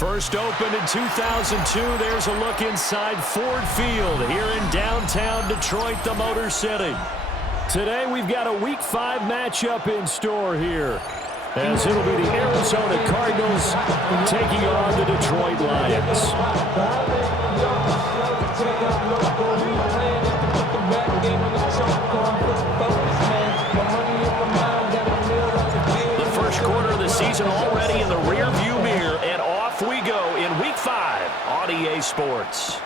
First opened in 2002. There's a look inside Ford Field here in downtown Detroit, the Motor City. Today we've got a Week 5 matchup in store here, as it'll be the Arizona Cardinals taking on the Detroit Lions. The first quarter of the season already in the rearview mirror, and off we go in Week 5 on EA Sports.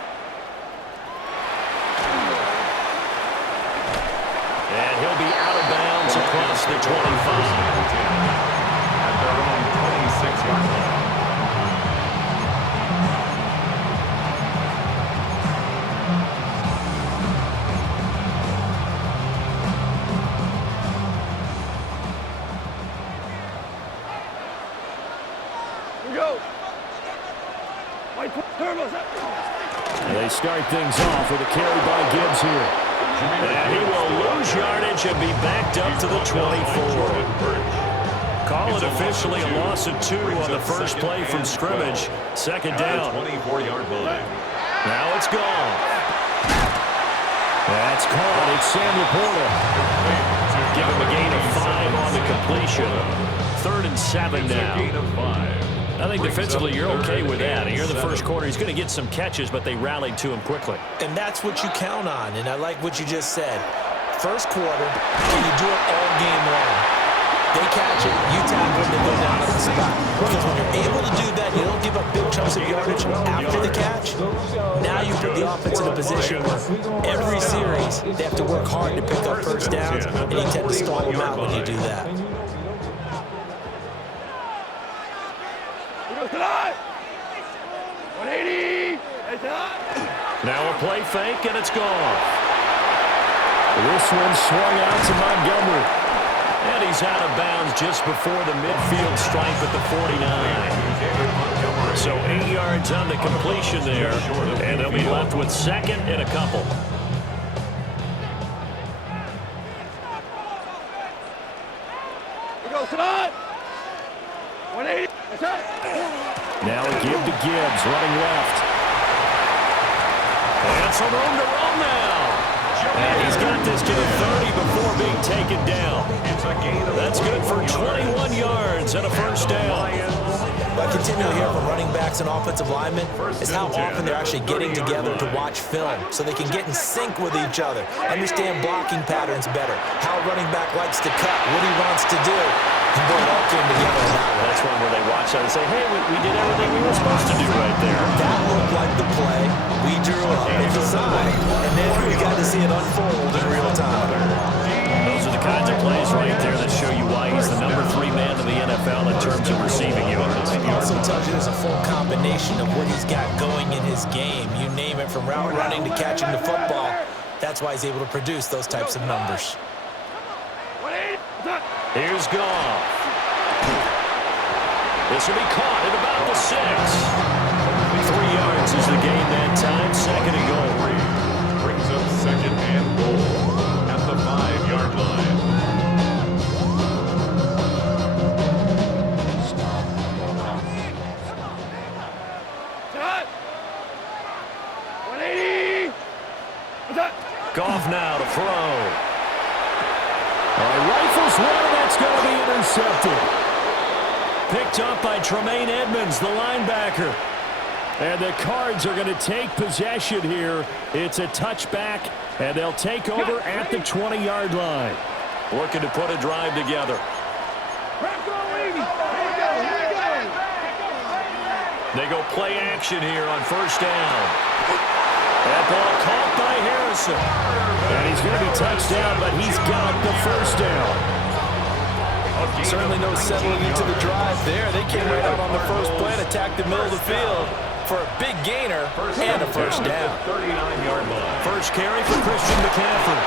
And he'll be out of bounds across the 25. At their own 26-yard line. They start things off with a carry by Gibbs here. And he will lose yardage and be backed up to the 24. Call it officially a loss of 2 on the first play from scrimmage. Second down. 24-yard line. Now it's gone. That's caught. It's Sam Laporta. Give him a gain of 5 on the completion. 3rd and 7 now. I think defensively you're okay with that. Here in the first quarter, he's going to get some catches, but they rallied to him quickly. And that's what you count on, and I like what you just said. First quarter, can you do it all game long? They catch it, you tackle it, they go down to the spot. Because when you're able to do that, you don't give up big chunks of yardage after the catch. Now you put the offense in a position where every series they have to work hard to pick up first downs, and you tend to stall them out when you do that. Now a play fake, and it's gone. This one swung out to Montgomery. And he's out of bounds just before the midfield stripe at the 49. So 8 yards on the completion there, and they'll be left with second and a couple. Now a give to Gibbs, running left. And some room to run now. And he's got this to the 30 before being taken down. That's good for 21 yards and a first down. What I continue to hear from running backs and offensive linemen is how often they're actually getting together to watch film so they can get in sync with each other, understand blocking patterns better, how a running back likes to cut, what he wants to do. And boy, it all came together in that one. That's one where they watch that and say, hey, we did everything we were supposed to do right there. That looked like the play we drew up and designed, and then we got to see it unfold in real time. Those are the kinds of plays right there that show you why he's the number 3 man in the NFL in terms of receiving yards. It also tells you there's a full combination of what he's got going in his game. You name it, from route running to catching the football. That's why he's able to produce those types of numbers. Here's Goff. This will be caught at about the 6. 3 yards is the gain that time. Second and goal. Brings up second and goal at the 5-yard line. Goff now to throw. Rifles one, that's going to be intercepted. Picked up by Tremaine Edmonds, the linebacker. And the Cards are going to take possession here. It's a touchback, and they'll take over at the 20-yard line. Looking to put a drive together. They go play action here on first down. That ball caught by Harrison. And he's going to be touched down, but he's got the first down. Certainly no settling into the drive there. They came right out on the first play and attacked the middle of the field for a big gainer and a first down. 39-yard line. First carry for Christian McCaffrey.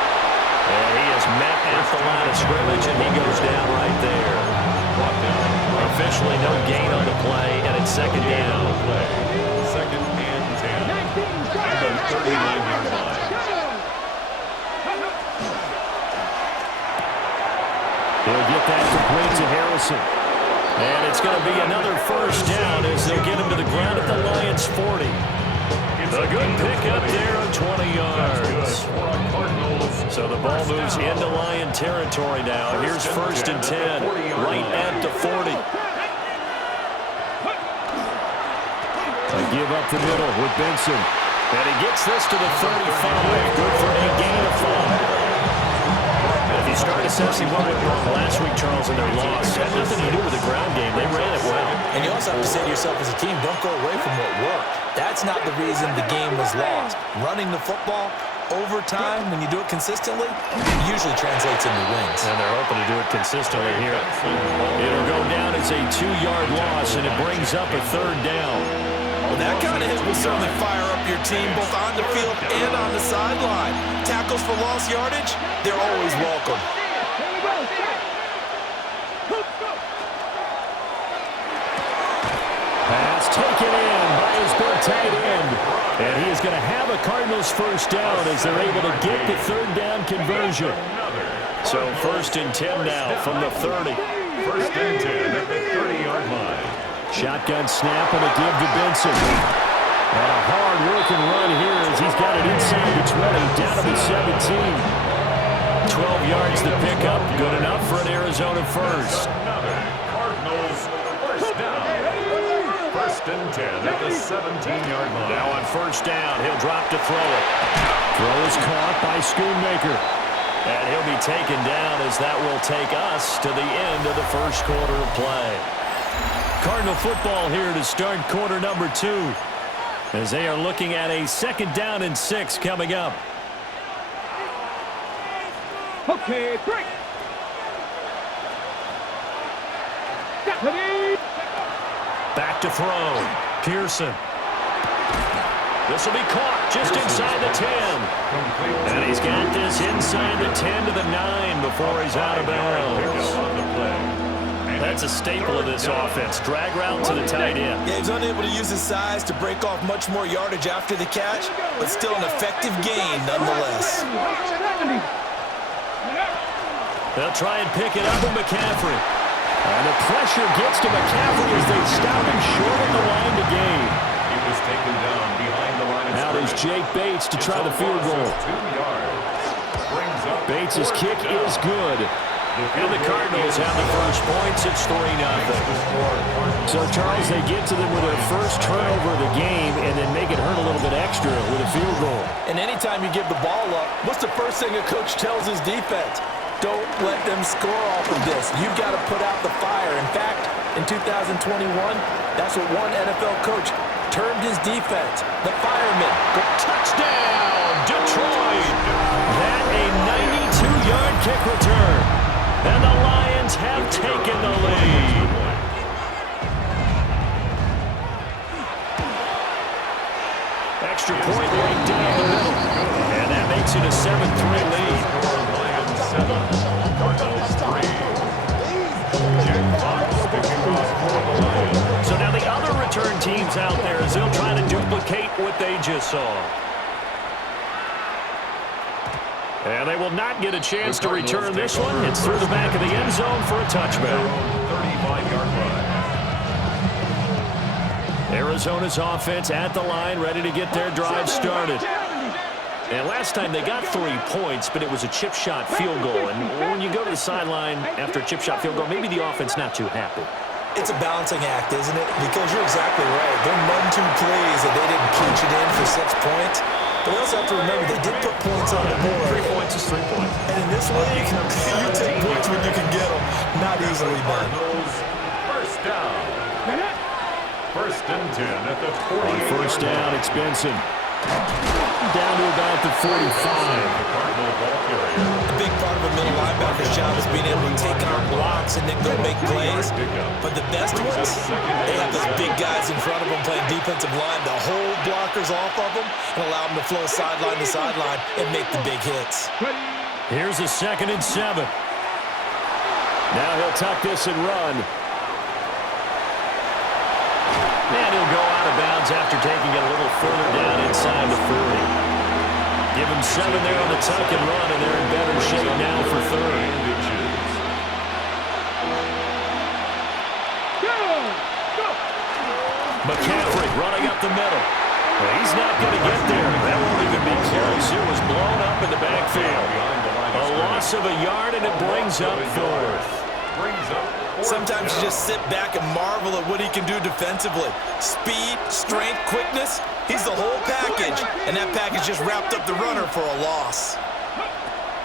And he is met at the line of scrimmage, and he goes down right there. Officially no gain on the play, and it's second down. Second and 10. At the 39-yard line. He'll get that complete to Harrison. And it's going to be another first down as they'll get him to the ground at the Lions' 40. A good pickup there of 20 yards. So the ball moves into Lion territory now. Here's first and 10, right at the 40. A give up the middle with Benson. And he gets this to the 35. Good for a gain of 5. If you start assessing what went wrong last week, Charles, in their loss, it had nothing to do with the ground game. They ran it well. And you also have to say to yourself as a team, don't go away from what worked. That's not the reason the game was lost. Running the football over time, when you do it consistently, usually translates into wins. And they're hoping to do it consistently here. It'll go down as a 2-yard loss, and it brings up a third down. Well, that kind of hit will certainly fire up your team, both on the field and on the sideline. Tackles for lost yardage, they're always welcome. Pass taken in by his big tight end. And he is going to have a Cardinals first down as they're able to get the third down conversion. So first and 10 now from the 30. First and 10 at the 30-yard line. Shotgun snap and a give to Benson. And a hard-working run here as he's got it inside the 20, down to the 17. 12 yards to pick up. Good enough for an Arizona first. Cardinals first down. First and 10 at the 17-yard line. Now on first down, he'll drop to throw it. Throw is caught by Schoonmaker. And he'll be taken down as that will take us to the end of the first quarter of play. Cardinal football here to start quarter number 2 as they are looking at a 2nd down and 6 coming up. Okay, break. Back to throw. Pearson. This will be caught just inside the 10. And he's got this inside the 10 to the 9 before he's out of bounds. That's a staple of this offense. Drag route to the tight end. Yeah, he's unable to use his size to break off much more yardage after the catch, but still an effective gain nonetheless. They'll try and pick it up with McCaffrey. And the pressure gets to McCaffrey as they stop him short of the line to gain. He was taken down behind the line of Now there's Jake Bates to try the field goal. 2 yards. Bates' kick is good. And the Cardinals have the first points. It's 3-0. So, Charles, they get to them with their first turnover of the game and then make it hurt a little bit extra with a field goal. And anytime you give the ball up, what's the first thing a coach tells his defense? Don't let them score off of this. You've got to put out the fire. In fact, in 2021, that's what one NFL coach termed his defense, the firemen. Touchdown, Detroit! That a 92-yard kick return. And the Lions have taken the lead. Extra point right down the middle. And that makes it a 7-3 lead. Lions 7, Cardinals 3. Jack Fox picking off for the Lions. So now the other return teams out there as they'll try to duplicate what they just saw. And they will not get a chance to return this one. It's through the back of the end zone for a touchback. 35-yard line. Arizona's offense at the line, ready to get their drive started. And last time they got 3 points, but it was a chip shot field goal. And when you go to the sideline after a chip shot field goal, maybe the offense not too happy. It's a balancing act, isn't it? Because you're exactly right. They're none too pleased that they didn't punch it in for 6 points. But you also have to remember, they did put points on the board. 3 points is 3 points. And in this league, you take points when you can get them. Not easily done. First down. First and 10 at the 40. On first down, it's Benson. Down to about the 45. A big part of a middle linebacker's job is being able to take on blocks and then go make plays. But the best ones, they have those big guys in front of them playing defensive line to hold blockers off of them and allow them to flow sideline to sideline and make the big hits. Here's a 2nd and 7. Now he'll tuck this and run. And he'll go out of bounds after taking it a little further down inside the 40. Give him 7 there on the tuck and run, and they're in better shape now for 3rd. McCaffrey running up the middle. Well, he's not going to get there. That won't even be close. It was blown up in the backfield. A loss of a yard, and it brings up fourth. Sometimes you just sit back and marvel at what he can do defensively. Speed, strength, quickness. He's the whole package, and that package just wrapped up the runner for a loss.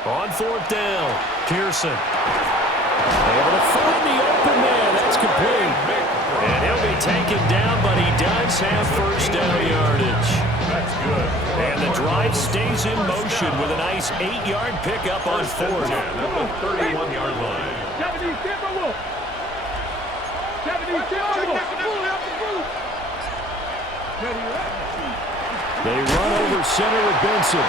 On fourth down, Pearson. Able to find the open man. That's complete. And he'll be taken down, but he does have first down yardage. That's good. And the drive stays in motion with a nice 8-yard pickup on fourth. At the 31-yard line. They run over center with Benson.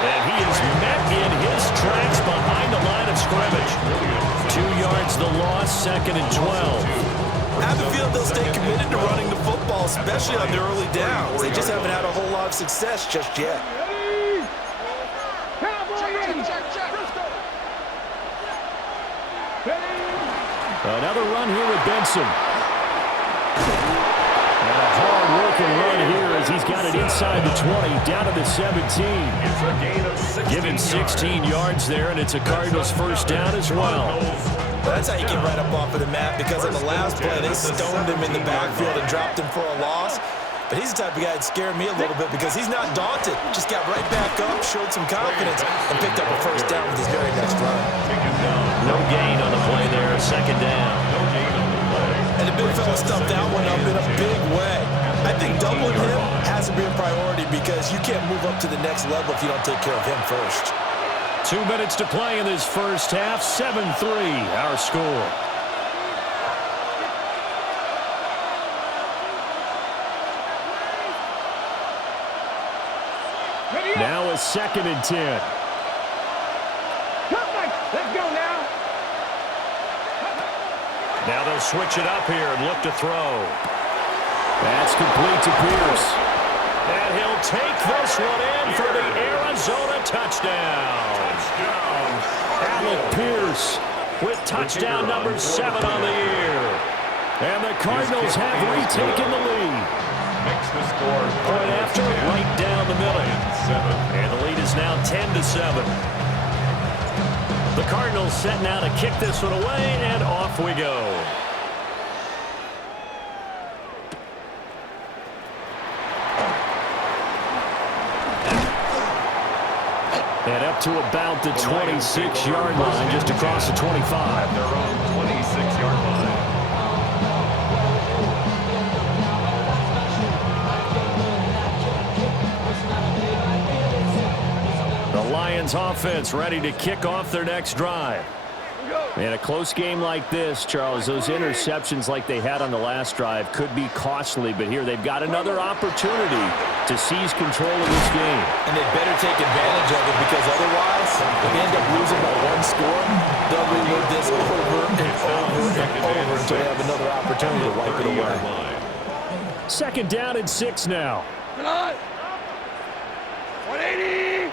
And he is met in his tracks behind the line of scrimmage. 2 yards the loss, 2nd and 12. I have a feeling they'll stay committed to running the football, especially on the early downs. They just haven't had a whole lot of success just yet. Another run here with Benson. And a hard-working run here as he's got it inside the 20, down to the 17. It's a gain of 16 Given 16 yards there, and it's a Cardinals first down as well. That's how you get right up off of the map, because on the last play, they stoned him in the backfield and dropped him for a loss. But he's the type of guy that scared me a little bit because he's not daunted. Just got right back up, showed some confidence, and picked up a first down with his very next run. No gain on the play there, 2nd down. And the big fella stuffed that one up in a big way. I think doubling him has to be a priority because you can't move up to the next level if you don't take care of him first. 2 minutes to play in this first half, 7-3 our score. Now a 2nd and 10. Let's go now. Now they'll switch it up here and look to throw. That's complete to Pierce. And he'll take this one in for the Arizona touchdown. Alec Pierce with touchdown number 7 on the year. And the Cardinals have retaken the lead. Makes the score Point after, right down the middle. And the lead is now 10-7. The Cardinals set now to kick this one away, and off we go. And up to about the 26-yard line, just across the 25. at their own 26-yard line. The Lions offense ready to kick off their next drive. In a close game like this, Charles, those interceptions like they had on the last drive could be costly, but here they've got another opportunity to seize control of this game. And they better take advantage of it because otherwise, if they end up losing by 1 score, they'll relive this over and over and over until they have another opportunity to wipe it away. 2nd down and 6 now. 180.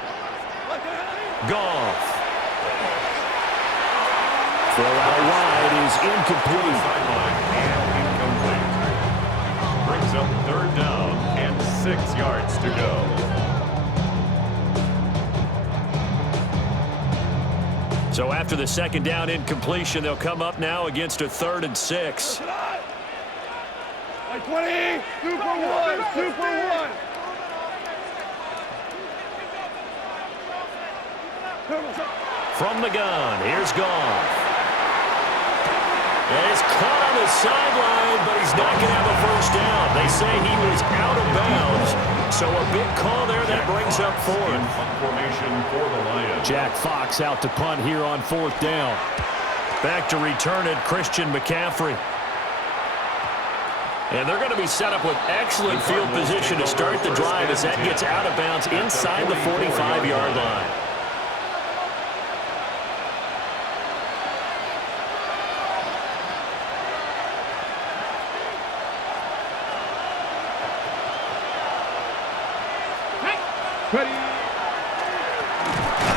Goff. Throw out wide is incomplete. Sideline and incomplete. Brings up 3rd down and 6 yards to go. So after the 2nd down incompletion, they'll come up now against a 3rd and 6. 20. Super 1. Super 1. From the gun, here's Goff. And he's caught on the sideline, but he's not going to have a first down. They say he was out of bounds. So a big call there that brings up 4th. Punt formation for the Lions. Jack Fox out to punt here on 4th down. Back to return it, Christian McCaffrey. And they're going to be set up with excellent field position to start the drive as that gets out of bounds inside the 45-yard line.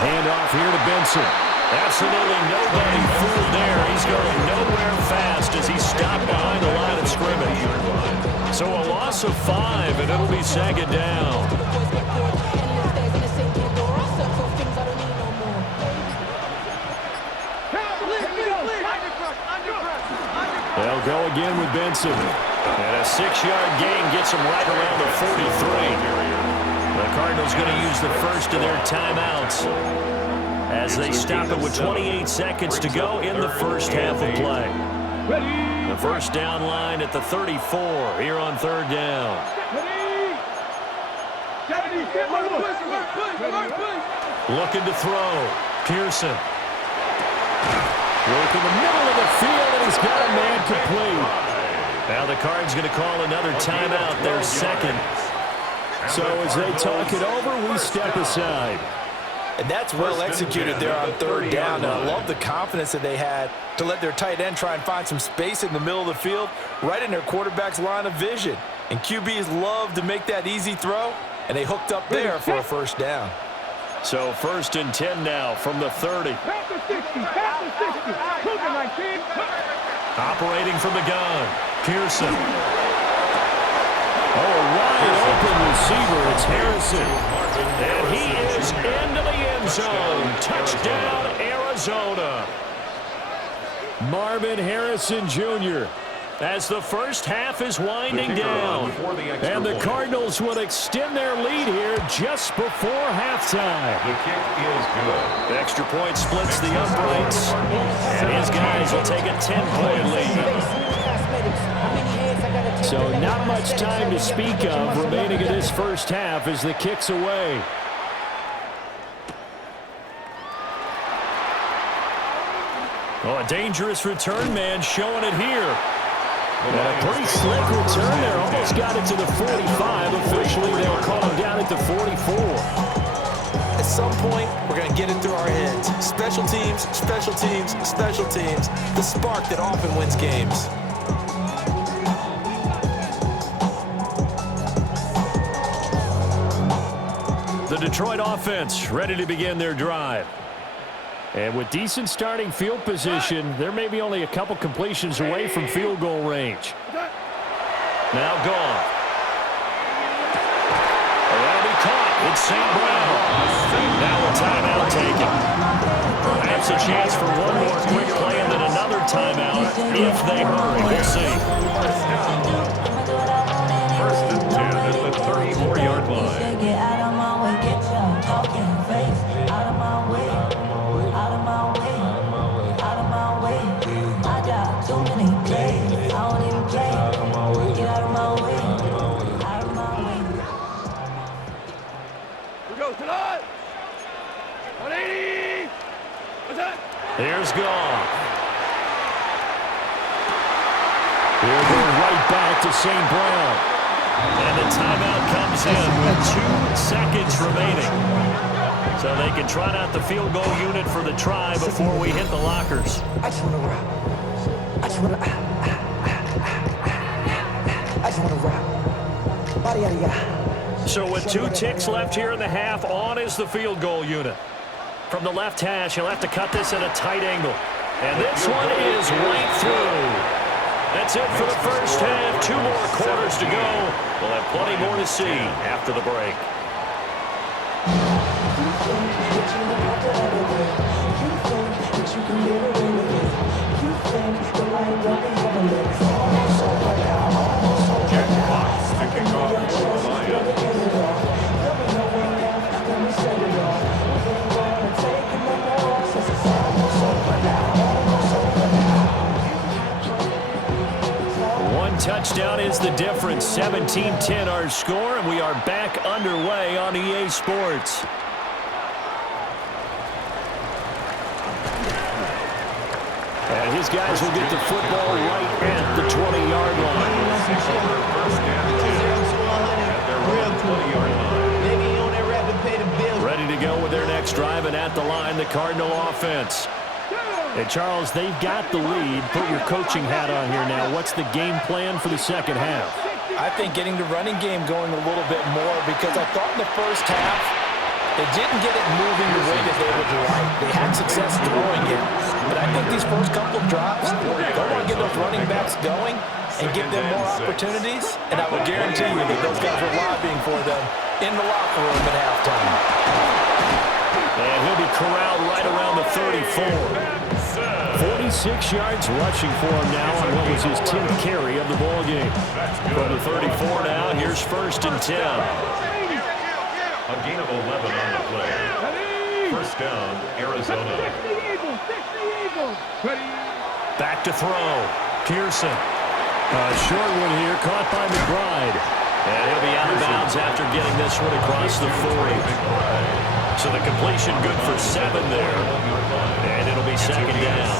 Handoff here to Benson. Absolutely nobody fooled there. He's going nowhere fast as he stopped behind the loss of 5, and it'll be second down. They'll go again with Benson. And a 6-yard gain gets them right around the 43. The Cardinals going to use the first of their timeouts as they stop it with 28 seconds to go in the first half of play. The first down line at the 34 here on third down. Looking to throw. Pearson. Work in the middle of the field, and he's got a man complete. Now the Cards going to call another timeout, their second. So as they talk it over, we step aside. And that's well executed there on third down. And I love the confidence that they had to let their tight end try and find some space in the middle of the field, right in their quarterback's line of vision. And QBs love to make that easy throw, and they hooked up there for a first down. So 1st and 10 now from the 30. Operating from the gun, Pearson. Oh, a wide open receiver. It's Harrison. And he is into the end zone. Touchdown, Arizona. Marvin Harrison Jr. as the first half is winding down. And the Cardinals will extend their lead here just before halftime. The kick is good. The extra point splits the uprights. And his guys will take a 10-point lead. So not much time to speak of remaining in this first half as the kick's away. Oh, a dangerous return man showing it here. And a pretty slick return there. Almost got it to the 45. Officially, they'll call him down at the 44. At some point, we're going to get it through our heads. Special teams, special teams, special teams. The spark that often wins games. The Detroit offense ready to begin their drive. And with decent starting field position, there may be only a couple completions away from field goal range. Now gone. That'll be caught. It's St. Brown. Now a timeout taken. Perhaps a chance for one more quick play and then another timeout if they hurry. We'll see. 1st and 10 at the 34-yard line. Here's Goff. Here going right back to St. Brown. And the timeout comes in with 2 seconds remaining. So they can trot out the field goal unit for the try before we hit the lockers. I just want to rock. I just want to... I just want to rock. Body, yada, yada. So with 2 ticks left here in the half, on is the field goal unit. From the left hash, he'll have to cut this at a tight angle. And this one is right through. That's it for the first half. 2 more quarters to go. We'll have plenty more to see after the break. Jack Fox to kick off for the Lions. Touchdown is the difference. 17-10 our score, and we are back underway on EA Sports. And his guys will get the football right at the 20-yard line. 6 over 1st and 10 at their own 20-yard line. Ready to go with their next drive, and at the line, the Cardinal offense. And Charles, they've got the lead. Put your coaching hat on here now. What's the game plan for the second half? I think getting the running game going a little bit more, because I thought in the first half they didn't get it moving the way that they would like. They had success throwing it, but I think these first couple of drops, they want to get those running backs going, and give them more opportunities, and I will guarantee you that those guys were lobbying for them in the locker room at halftime. And he'll be corralled right around the 34. 46 yards rushing for him now on what was his 10th carry of the ball game. From the 34 now, here's 1st and 10. A gain of 11 on the play. 1st down, Arizona. Back to throw. Pearson. A short one here, caught by McBride. And he'll be out of bounds after getting this one across the 40. So the completion good for 7 there. And it'll be 2nd down.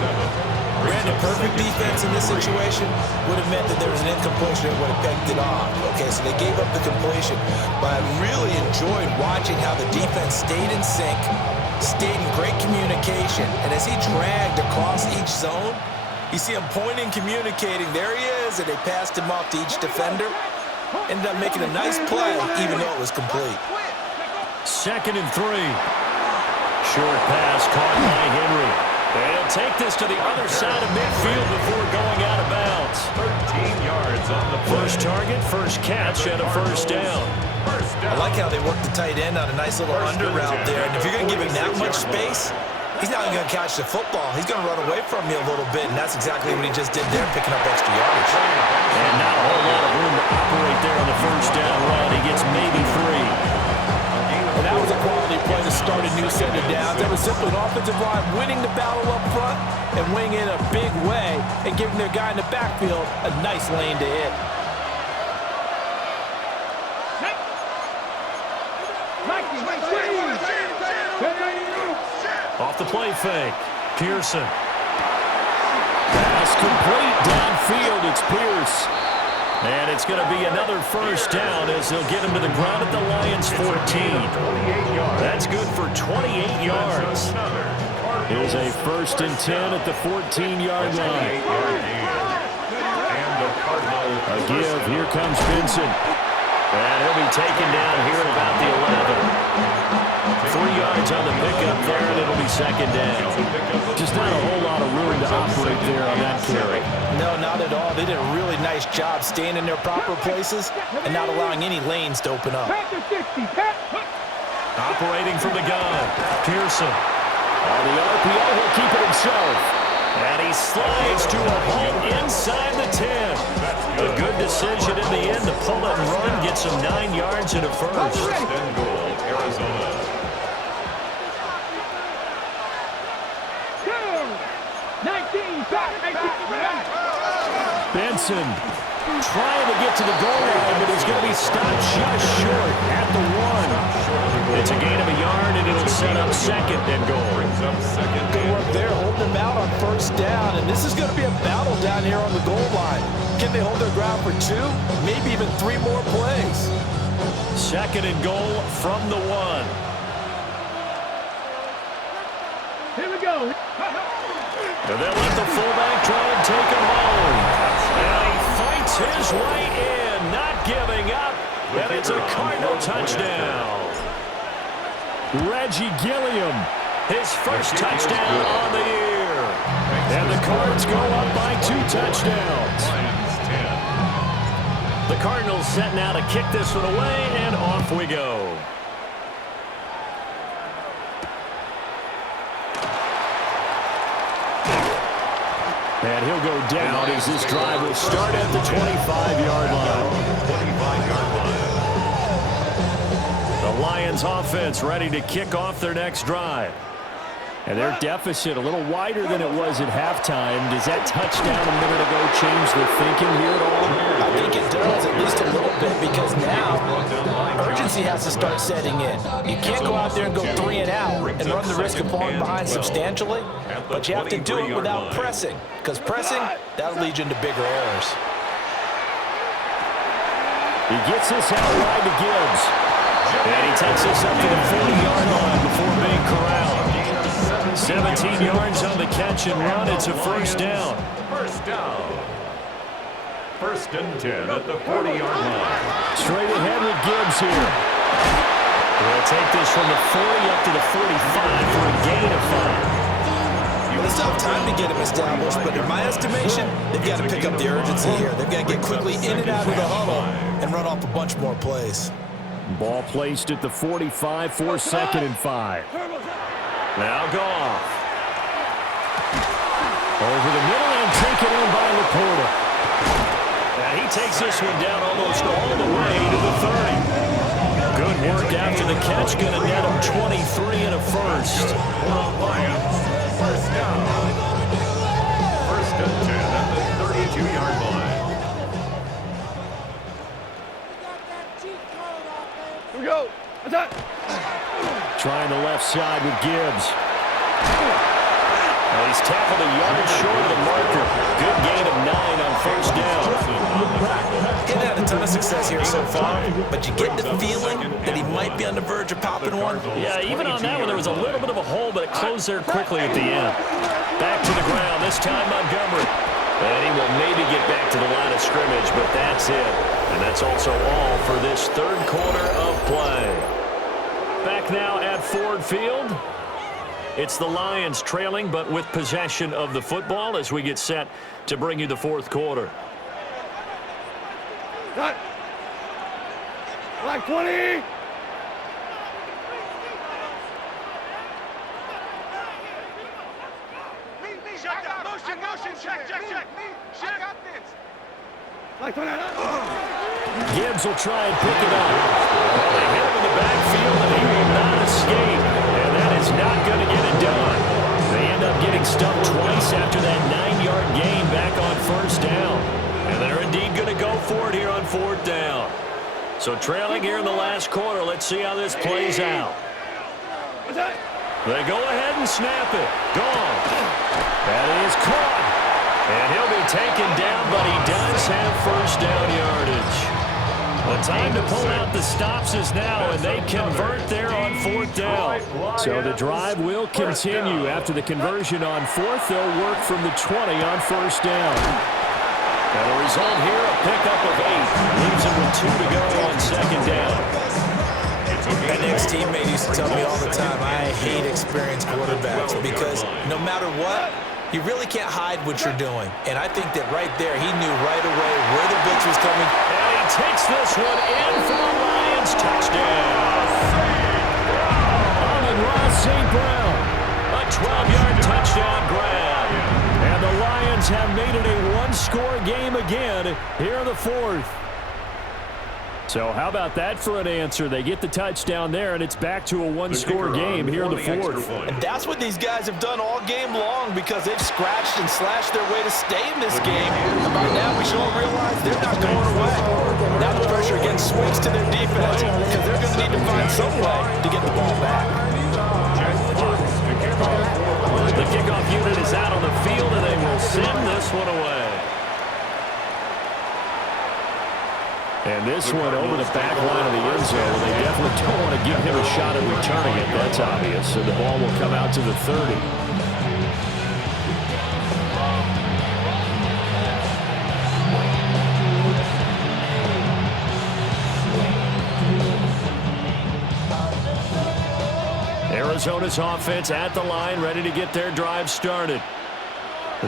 Brandon, perfect defense in this situation would have meant that there was an incompletion that would have picked it off. Okay, so they gave up the completion. But I really enjoyed watching how the defense stayed in sync, stayed in great communication. And as he dragged across each zone, you see him pointing, communicating. There he is, and they passed him off to each defender. Ended up making a nice play, even though it was complete. 2nd and 3. Short pass caught by Henry. They'll take this to the other side of midfield before going out of bounds. 13 yards on the play. First target, first catch, and a 1st down. I like how they worked the tight end on a nice little under route there. And if you're going to give him that much space, he's not going to catch the football. He's going to run away from you a little bit, and that's exactly what he just did there, picking up extra yardage. And not a whole lot of room to operate there on the 1st down run. He gets maybe 3. And that was a quality play to start a new set of downs. That was simply an offensive line winning the battle up front and winning in a big way and giving their guy in the backfield a nice lane to hit. Off the play fake. Pearson. Pass complete downfield. It's Pierce. And it's going to be another 1st down as they'll get him to the ground at the Lions' 14. That's good for 28 yards. Here's a 1st and 10 at the 14-yard line. A give. Here comes Benson. And he'll be taken down here at about the 11. 3 yards on the pickup there, and it'll be 2nd down. Just not a whole lot of room to operate there on that carry. No, not at all. They did a really nice job staying in their proper places and not allowing any lanes to open up. Operating from the gun, Pearson. On the RPO, he'll keep it himself. And he slides to a hole inside the 10. A good decision in the end to pull it and run, get some 9 yards and a 1st. Then goal, Arizona. Benson trying to get to the goal line, but he's going to be stopped just short at the 1. It's a gain of a yard, and it'll set up 2nd and goal. Good work there, holding them out on 1st down, and this is going to be a battle down here on the goal line. Can they hold their ground for 2, maybe even 3 more plays? 2nd and goal from the 1. Here we go. And they'll let the fullback try and take him home. And he fights his way in, not giving up. And it's a Cardinal touchdown. Reggie Gilliam, his 1st touchdown on the year. And the Cards go up by 2 touchdowns. The Cardinals set now to kick this one away, and off we go. And he'll go down as this drive will start at the 25-yard line. The Lions offense ready to kick off their next drive. And their deficit a little wider than it was at halftime. Does that touchdown a minute ago change their thinking here at all? I think it does, at least a little bit, because now urgency has to start setting in. You can't go out there and go 3 and out and run the risk of falling behind substantially, but you have to do it without pressing, because pressing, that'll lead you into bigger errors. He gets this out wide to Gibbs. And he takes this up to the 40-yard line before being corralled. 17 yards on the catch and run. It's a 1st down. 1st and 10 at the 40-yard line. Straight ahead with Gibbs here. They'll take this from the 40 up to the 45 for a gain of 5. Well, still have time to get him established, but in my estimation, they've got to pick up the urgency here. They've got to get quickly in and out of the huddle and run off a bunch more plays. Ball placed at the 45 for 2nd and 5. Now Goff. Over the middle and taken in by Laporta. And he takes this one down almost all the way to the 30. Good work after the catch. Going to net him 23 and a first. Lions, first down. First and 10 at the 32-yard line. Here we go. Attack. Trying the left side with Gibbs. Well, he's tackled a yard short of the marker. Good gain of 9 on first down. He's had a ton of success here so far, but you get the feeling that he might be on the verge of popping one. Yeah, even on that one, there was a little bit of a hole, but it closed there quickly at the end. Back to the ground, this time Montgomery. And he will maybe get back to the line of scrimmage, but that's it. And that's also all for this third quarter of play. Back now at Ford Field. It's the Lions trailing, but with possession of the football as we get set to bring you the fourth quarter. Cut. Black 20. Shut down. Motion, check. Check. Black 20. Gibbs will try and pick it up. Well, they hit him in the backfield, and he will not escape. And that is not going to get it done. They end up getting stuffed twice after that 9-yard gain back on first down. And they're indeed going to go for it here on fourth down. So trailing here in the last quarter. Let's see how this plays out. They go ahead and snap it. Gone. That is caught. And he'll be taken down, but he does have first down yardage. The time to pull out the stops is now, and they convert there on fourth down. So the drive will continue. After the conversion on fourth, they'll work from the 20 on first down. And the result here, a pickup of 8. Leaves him with 2 to go on second down. An ex-teammate used to tell me all the time, I hate experienced quarterbacks because no matter what, you really can't hide what you're doing. And I think that right there, he knew right away where the blitz was coming. And he takes this one in for the Lions. Touchdown. Amon-Ra St. Brown. A 12-yard touchdown grab. And the Lions have made it a one-score game again here in the fourth. So how about that for an answer? They get the touchdown there, and it's back to a one-score game here in the fourth. And that's what these guys have done all game long because they've scratched and slashed their way to stay in this game. And by now, we should all realize they're not going away. Now the pressure again swings to their defense because they're going to need to find some way to get the ball back. The kickoff unit is out on the field, and they will send this one away. And this one over the back line of the end zone. They definitely don't want to give him a shot at returning it. That's obvious. So the ball will come out to the 30. Arizona's offense at the line, ready to get their drive started.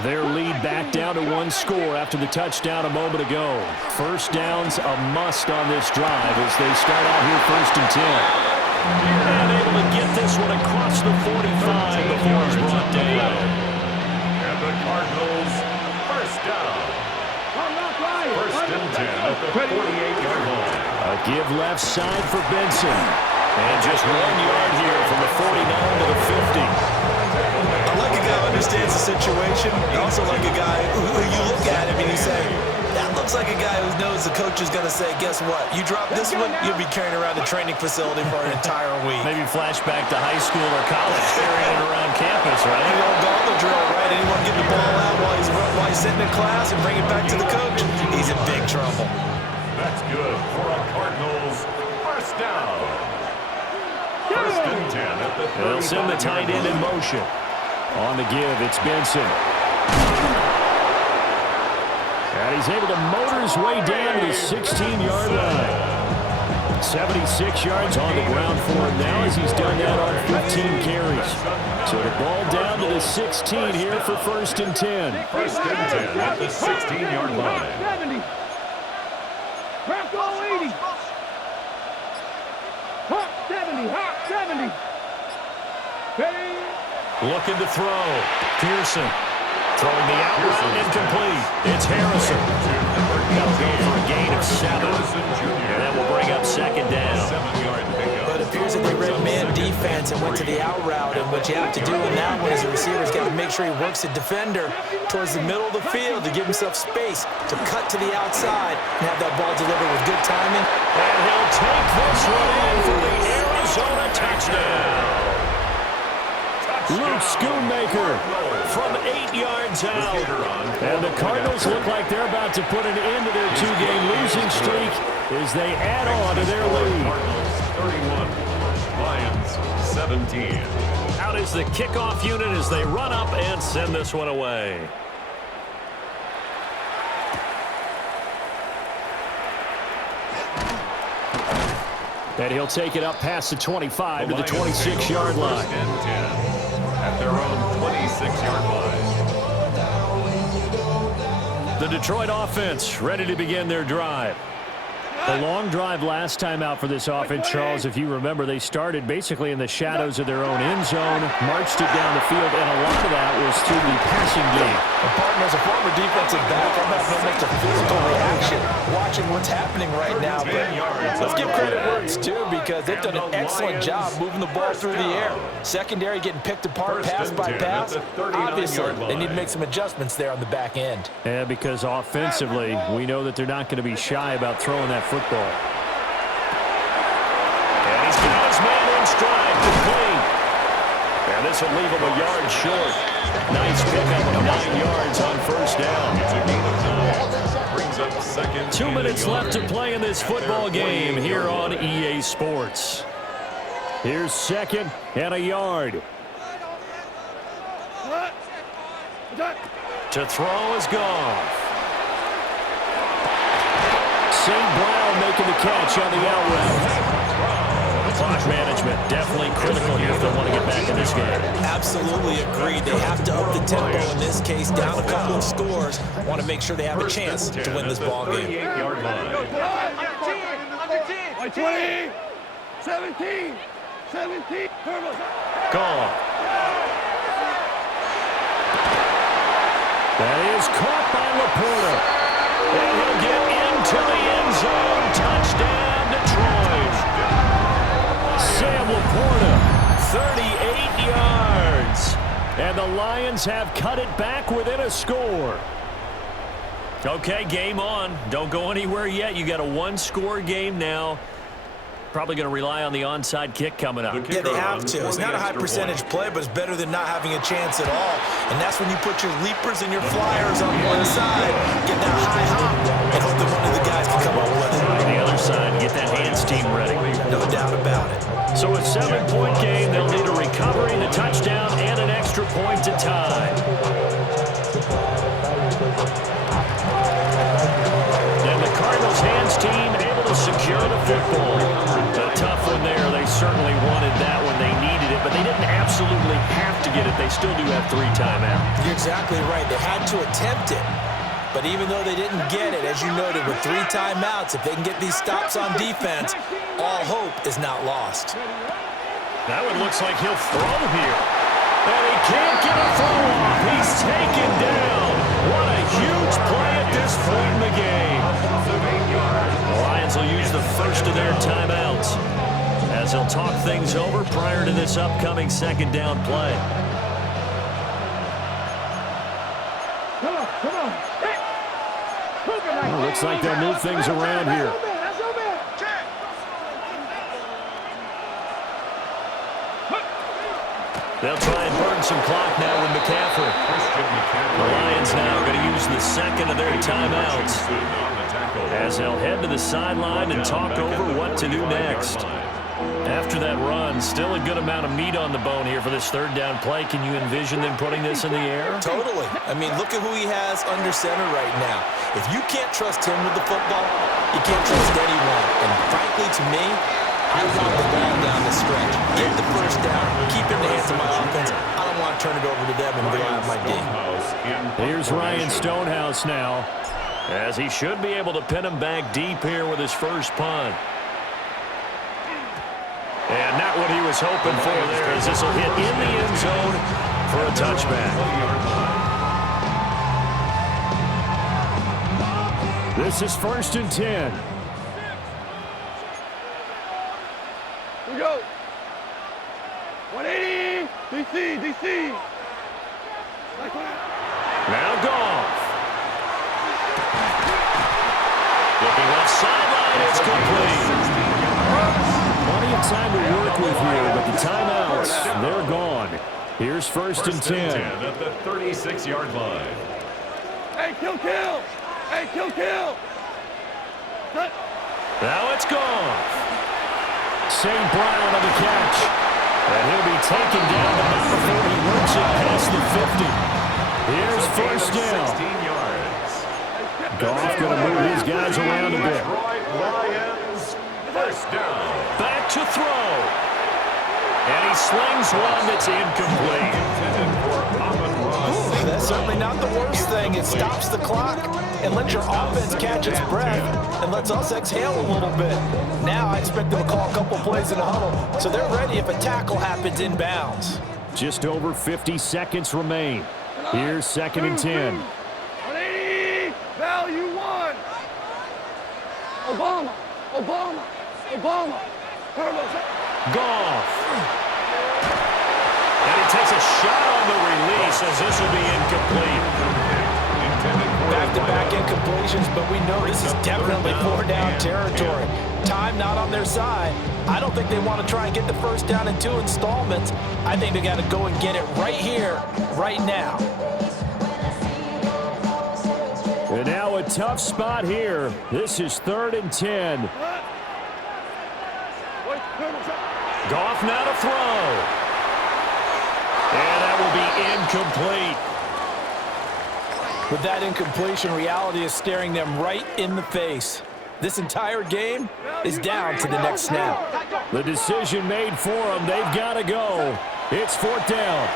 Their lead back down to one score after the touchdown a moment ago. First down's a must on this drive as they start out here first and 10. And able to get this one across the 45 before it's brought down. And the Cardinals, first down. First and 10 at the 48-yard line. A give left side for Benson. And just 1 yard here from the 49 to the 50. I like a guy who understands the situation. I also like a guy who you look at him and you say, that looks like a guy who knows the coach is going to say, guess what? You drop this one, you'll be carrying around the training facility for an entire week. Maybe flashback to high school or college, carrying it around campus, right? The old gauntlet drill, right? Anyone get the ball out while he's sitting in class and bring it back to the coach? He's in big trouble. That's good for a Cardinals first down. First and 10 at the 35. They'll send the tight end in motion. On the give, it's Benson. And he's able to motor his way down to the 16-yard line. 76 yards on the ground for him now as he's done that on 15 carries. So the ball down to the 16 here for 1st and 10. 1st and 10 at the 16-yard line. 70. Crack all 80. Hop 70. Hop 70. Ready. Looking to throw. Pearson. Throwing the out route incomplete. It's Harrison. That'll go for a gain of 7. And that will bring up 2nd down. 7-yard pickup. But it appears that they read man defense and went to the out route. And what you have to do in that one as a receiver is got to make sure he works the defender towards the middle of the field to give himself space to cut to the outside and have that ball delivered with good timing. And he'll take this one in for the Arizona touchdown. Luke Schoonmaker from 8 yards out. And the Cardinals look like they're about to put an end to their 2-game losing streak as they add on to their lead. Cardinals 31, Lions 17. Out is the kickoff unit as they run up and send this one away. And he'll take it up past the 25 to the 26-yard line. 1st and 10 at their own 26-yard line. The Detroit offense ready to begin their drive. A long drive last time out for this offense, Charles. If you remember, they started basically in the shadows of their own end zone, marched it down the field, and a lot of that was through the passing game. Partner, as a former defensive back, I'm having almost a physical reaction watching what's happening right now. But let's give credit where it's due because they've done an excellent job moving the ball through the air. Secondary getting picked apart pass by pass. Obviously, they need to make some adjustments there on the back end. Yeah, because offensively, we know that they're not going to be shy about throwing that football. And he's got his man in stride, complete. And this will leave him a yard short. Nice pickup of 9 yards on 1st down. It's a gain of 9. Brings up 2nd. 2 minutes left to play in this football game here on EA Sports. Here's 2nd and a yard. To throw is Goff. St. Brown making the catch on the out route. Clock management definitely critical here if they want to get back in this game. Absolutely agreed. They have to up the tempo in this case, down a couple of scores. Want to make sure they have a chance to win this ball game. 38-yard line. 20, 17, 17. Goff. That is caught by Laporta. And he'll get into the end zone. Touchdown, Detroit. Sam Laporta, 38 yards. And the Lions have cut it back within a score. Okay, game on. Don't go anywhere yet. You got a 1-score game now. Probably going to rely on the onside kick coming up. Yeah, they have to. It's not a high percentage play, but it's better than not having a chance at all. And that's when you put your leapers and your flyers on one side, get that high hop, and hope that one of the guys can come up with it. On the other side, get that hands team ready. No doubt about it. So a 7-point game, they'll need a recovery, the touchdown, and an extra point to tie. And the Cardinals hands team able to secure the football. A tough one there. They certainly wanted that when they needed it, but they didn't absolutely have to get it. They still do have 3 timeouts. You're exactly right. They had to attempt it. But even though they didn't get it, as you noted, with 3 timeouts, if they can get these stops on defense, all hope is not lost. That one looks like he'll throw here. And he can't get a throw off. He's taken down. What a huge play at this point in the game. The Lions will use the first of their timeouts as they'll talk things over prior to this upcoming 2nd down play. Come on. Well, looks like they'll move things around here. They'll try and burn some clock now with McCaffrey. The Lions now are going to use the 2nd of their timeouts as they'll head to the sideline and talk over what to do next. After that run, still a good amount of meat on the bone here for this third down play. Can you envision them putting this in the air? Totally. I mean, look at who he has under center right now. If you can't trust him with the football, you can't trust anyone. And frankly, to me, I want the ball down the stretch. Get the first down, keep it in the hands of my offense. I don't want to turn it over to them and rely on my D. Here's Ryan Stonehouse now, as he should be able to pin him back deep here with his first punt. And not what he was hoping for there, as this will hit in the end zone for a touchback. This is 1st and 10. We go. 180. DC. Now Goff. Looking left sideline, it's complete. Plenty of time to work with here, but the timeouts, they're gone. Here's 1st and 10. At the 36-yard line. Hey, kill. Hey, kill. Cut. Now it's Goff. St. Brown on the catch. And he'll be taken down about before he works it past the 50. Here's 1st down. 16 yards. Goff going to move his guys around a bit. Lions, 1st down. Back to throw. And he slings one that's incomplete. That's certainly not the worst thing. It stops the clock and lets your offense catch its breath and lets us exhale a little bit. Now I expect them to call a couple plays in the huddle, so they're ready if a tackle happens inbounds. Just over 50 seconds remain. Here's 2nd and 10. 180. Value 1. Obama. Goff. And he takes a shot on the release, as this will be incomplete. Back-to-back incompletions, but we know this is definitely 4-down territory. Time not on their side. I don't think they want to try and get the first down in 2 installments. I think they got to go and get it right here, right now. And now a tough spot here. This is 3rd and 10. Goff now to throw. And that will be incomplete. With that incompletion, reality is staring them right in the face. This entire game is down to the next snap. The decision made for them. They've got to go. It's 4th down.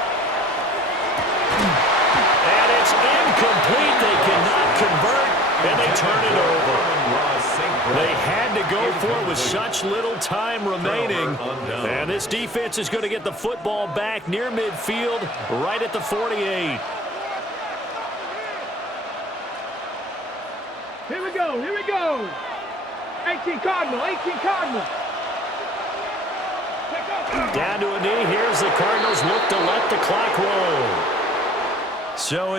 And it's incomplete. They cannot convert, and they turn it over. They had to go for it with such little time remaining. And this defense is going to get the football back near midfield, right at the 48. Here we go. 18 Cardinal. Down to a knee. Here's the Cardinals look to let the clock roll. So